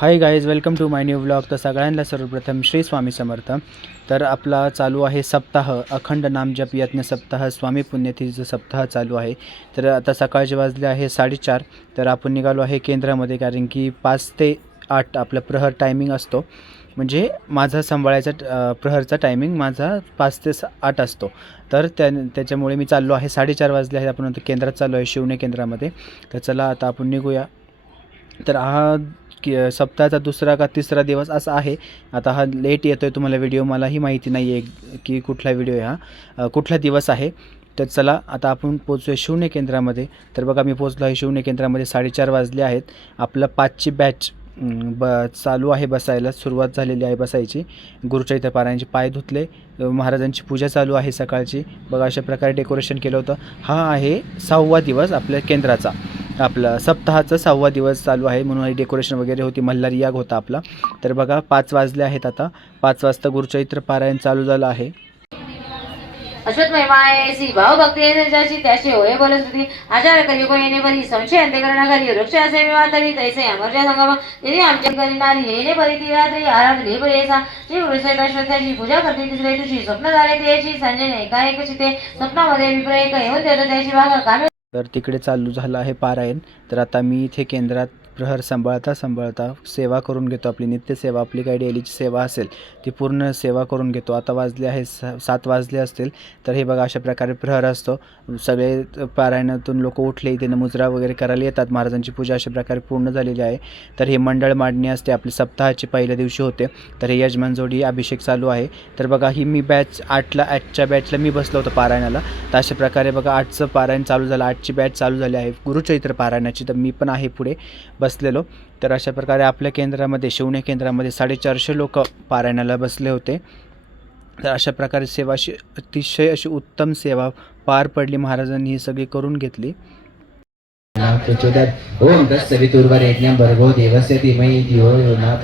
Hi guys welcome to my new blog तर सगळ्यांना सर्वप्रथम श्री स्वामी समर्थ. तर आपला चालू आहे सप्ताह अखंड नामजप यज्ञ सप्ताह स्वामी पुण्यतिथीचं सप्ताह चालू आहे. तर आता सकाळचे वाजले आहे साडेचार. तर आपण निघालो आहे केंद्रामध्ये कारण की पाच ते आठ आपलं प्रहर टायमिंग असतो. म्हणजे माझा सांभाळायचा प्रहरचा टायमिंग माझा पाच ते स आठ असतो. तर त्या त्याच्यामुळे मी चाललो आहे. साडेचार वाजले आहे आपण आता केंद्रात चाललो आहे शिवणे केंद्रामध्ये. तर चला आता आपण निघूया. तर हा की सप्ताहाचा दुसरा का तिसरा दिवस असा आहे. आता हा लेट येतो आहे तुम्हाला व्हिडिओ मलाही माहिती नाही आहे की कुठला व्हिडिओ आहे हा. कुठला दिवस आहे? तर चला आता आपण पोचूया शिवणे केंद्रामध्ये. तर बघा मी पोचलो आहे शिवणे केंद्रामध्ये. साडेचार वाजले आहेत. आपलं पाचची बॅच ब चालू आहे बसायला. सुरुवात झालेली आहे बसायची. गुरुचरित्र पारायणचे पाय धुतले. महाराजांची पूजा चालू आहे सकाळची. बघा अशा प्रकारे डेकोरेशन केलं होतं. हा आहे सहावा दिवस आपल्या केंद्राचा. आपला सप्ताहाचा सहावा दिवस चालू आहे म्हणून हे डेकोरेशन वगैरे होती. मल्हारी याग होता आपला. तर बघा पाच वाजले आहेत आता. पाच वाजता गुरुचैत्र पारायण चालू झालं आहे. अश्वत महिमायसी भाव भक्ती त्याची त्याशी होय बोलत होती. आचार करी कोणी बरी संशय अंत्यकरण करी वृक्ष असे विवादरी तैसे अमरच्या संगम. तिने आमच्या करी नारी हेने बरी ती रात्री आराधली बरेसा श्री गुरुसहित अश्वत्याची पूजा करते तिसरे तुझी स्वप्न झाले त्याची संजय एकाएक चिते. स्वप्नामध्ये विप्रय येऊन देतो त्याची भाग कामे तर तिकडे चालू झालं आहे पारायण. तर आता मी इथे केंद्रात प्रहर सांभाळता सांभाळता सेवा करून घेतो आपली. नित्यसेवा आपली काही डेलीची सेवा असेल ती पूर्ण सेवा करून घेतो. आता वाजले आहे स सात वाजले असतील तर हे बघा अशा प्रकारे प्रहर असतो. सगळे पारायणातून लोक उठले इथे मुजरा वगैरे करायला येतात. महाराजांची पूजा अशा प्रकारे पूर्ण झालेली आहे. तर हे मंडळ मांडणी असते. आपली सप्ताहाची पहिल्या दिवशी होते. तर हे यजमान जोडी अभिषेक चालू आहे. तर बघा ही मी बॅच आठला आठच्या बॅचला मी बसलो होतो पारायणाला. तर अशा प्रकारे बघा आठचं पारायण चालू झालं. आठची बॅच चालू झाली आहे. गुरुचैत्र पारायणाची. तर मी पण आहे पुढे. बस बसलेलो. तर अशा प्रकारे आपल्या केंद्रामध्ये शिवणे केंद्रामध्ये साडेचारशे लोक पारायणाला बसले होते. तर अशा प्रकारे सेवा अशी अतिशय अशी उत्तम सेवा पार पडली. महाराजांनी ही सगळी करून घेतली. प्रचोदयात्. ओम तत्सवितुर्वरेण्यं भर्गो देवस्य धीमहि धियो यो न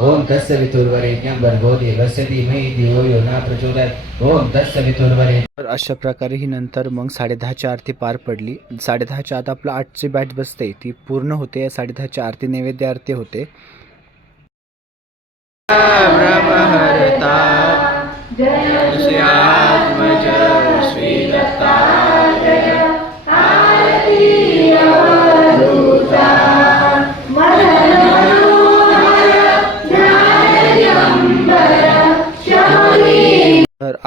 ओम तत्सवितुर्वरेण्यं भर्गो देवस्य धीमहि धियो यो न प्रचोदयात् ओम तत्सवितुर्वरेण्यं तर अशा प्रकारे ही नंतर मग साडेदहाची आरती पार पडली. साडेदहाच्या आत आपलं आठची बॅच बसते. ती पूर्ण होते. साडेदहाची आरती नैवेद्य आरती होते. तर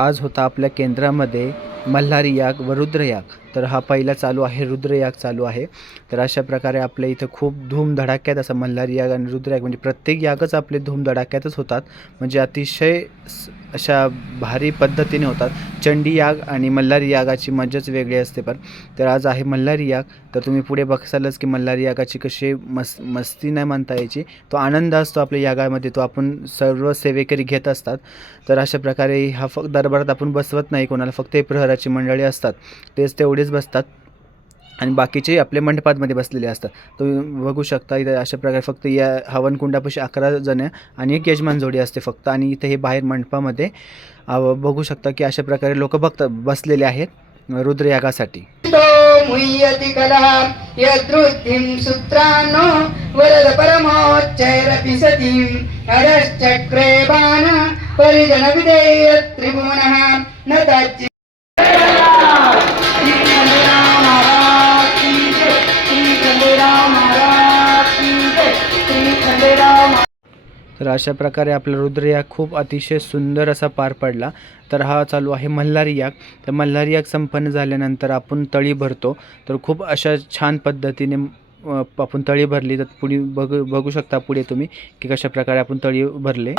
आज होता आपल्या केंद्रामध्ये मल्हारी याग व रुद्र याग. तर हा पहिला चालू आहे रुद्रयाग चालू आहे. तर अशा प्रकारे आपल्या इथं खूप धूमधडाक्यात असं मल्हारी याग आणि रुद्रयाग. म्हणजे प्रत्येक यागच आपले धूमधडाक्यातच होतात. म्हणजे अतिशय अशा भारी पद्धतीने होतात. चंडी याग आणि मल्हारी यागाची मजाच वेगळी असते पण. तर आज आहे मल्हारी याग. तर तुम्ही पुढे बघसालच की मल्हारी यागाची कशी मस मस्ती नाही म्हणता यायची. तो आनंद असतो आपल्या यागामध्ये. तो आपण सर्व सेवेकरी घेत असतात. तर अशा प्रकारे हा फक्त दरबारात आपण बसवत नाही. कोणाला फक्त हे प्रहराची मंडळी असतात. तेच तेवढेच बसतात आणि बाकीचे आपले मंडपातमध्ये बसलेले असतात. तुम्ही बघू शकता इथे अशा प्रकारे फक्त या हवनकुंडापाशी अकरा जण आणि एक यजमान जोडी असते फक्त. आणि इथे हे बाहेर मंडपामध्ये बघू शकता की अशा प्रकारे लोक बघतात बसलेले आहेत रुद्रयागासाठी. तर अशा प्रकारे आपला रुद्रयाग खूप अतिशय सुंदर असा पार पडला. तर हा चालू आहे मल्हारी याग. तर मल्हारी याग संपन्न झाल्यानंतर आपण तळी भरतो. तर खूप अशा छान पद्धतीने आपण तळी भरली. तर पुढे बघू बघू शकता पुढे तुम्ही की कशा प्रकारे आपण तळी भरले.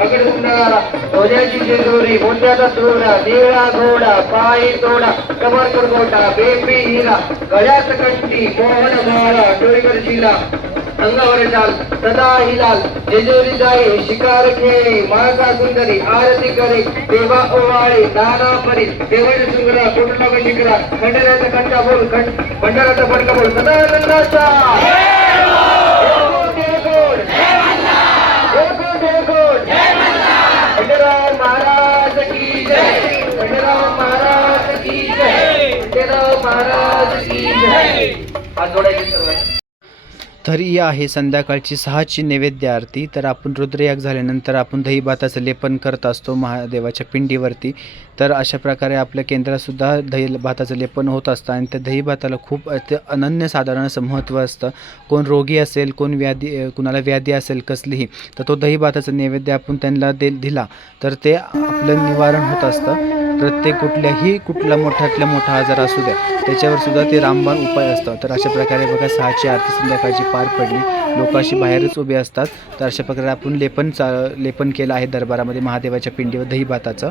अगडुंडा सोन्याची जेजुरी मोत्याचा चोरा घोडा पायी तोडा कमर गोटा बेपी हिरा गळ्यात कंठी मोहन माळा डोईवर शिला अंगावर लाल सदा हिलाल जेजुरी जाई शिकार खेळी माळका सुंदरी आरती करे देवा ओवाळे दाना परी देवळ सुंदरा कुठला शिकरा खंडराचा कंटा बोल खंड भंडाराचा फटका बोल सदा आनंदाचा खंडेराव महाराज की जय खंडेराव महाराज की जय खंडेराव महाराज की जय हात जोडायचे सर्वांनी तर ही आहे संध्याकाळची सहाची नैवेद्य आरती. तर आपण रुद्रयाग झाल्यानंतर आपण दही भाताचं लेपन करत असतो महादेवाच्या पिंडीवरती. तर अशा प्रकारे आपल्या केंद्रातसुद्धा दही भाताचं लेपन होत असतं आणि त्या दही भाताला खूप अनन्यसाधारण असं महत्त्व असतं. कोण रोगी असेल कोण व्याधी कुणाला व्याधी असेल कसलीही तर तो दही भाताचं नैवेद्य आपण त्यांना दे दिला. तर ते आपलं निवारण होत असतं. प्रत्येक कुठल्याही कुठला मोठ्यातल्या मोठा आजार असू द्या त्याच्यावर सुद्धा ते रामबाण उपाय असतं तर अशा प्रकारे बघा सहाची आरती संध्याकाळची पार पडली. लोक अशी बाहेरच उभे असतात. तर अशा प्रकारे आपण लेपन चा लेपन केलं आहे दरबारामध्ये महादेवाच्या पिंडीवर दही भाताचं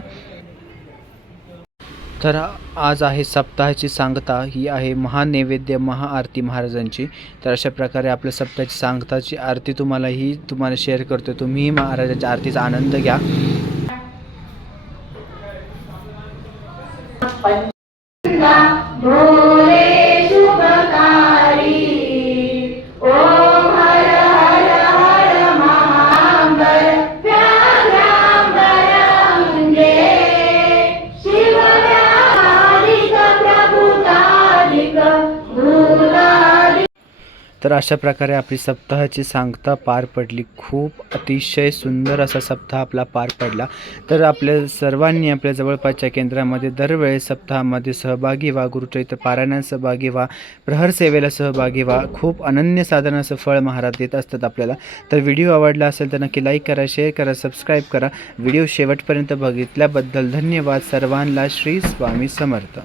तर आज आहे सप्ताहाची सांगता. ही आहे महानैवेद्य महाआरती महाराजांची. तर अशा प्रकारे आपल्या सप्ताहाची सांगताची आरती तुम्हाला ही तुम्हाला शेअर करतो तुम्हीही महाराजांच्या आरतीचा आनंद घ्या. Bye. तर अशा प्रकारे आपली सप्ताहाची सांगता पार पडली. खूप अतिशय सुंदर असा सप्ताह आपला पार पडला. तर आपल्या सर्वांनी आपल्या जवळपासच्या केंद्रामध्ये दरवेळेस सप्ताहामध्ये सहभागी व्हा. गुरुचरित्र पारायणात सहभागी व्हा. प्रहर सेवेला सहभागी व्हा. खूप अनन्यसाधारण असं फळ महाराज देत असतात आपल्याला. तर व्हिडिओ आवडला असेल तर नक्की लाईक करा शेअर करा सबस्क्राईब करा. व्हिडिओ शेवटपर्यंत बघितल्याबद्दल धन्यवाद सर्वांना. श्री स्वामी समर्थ.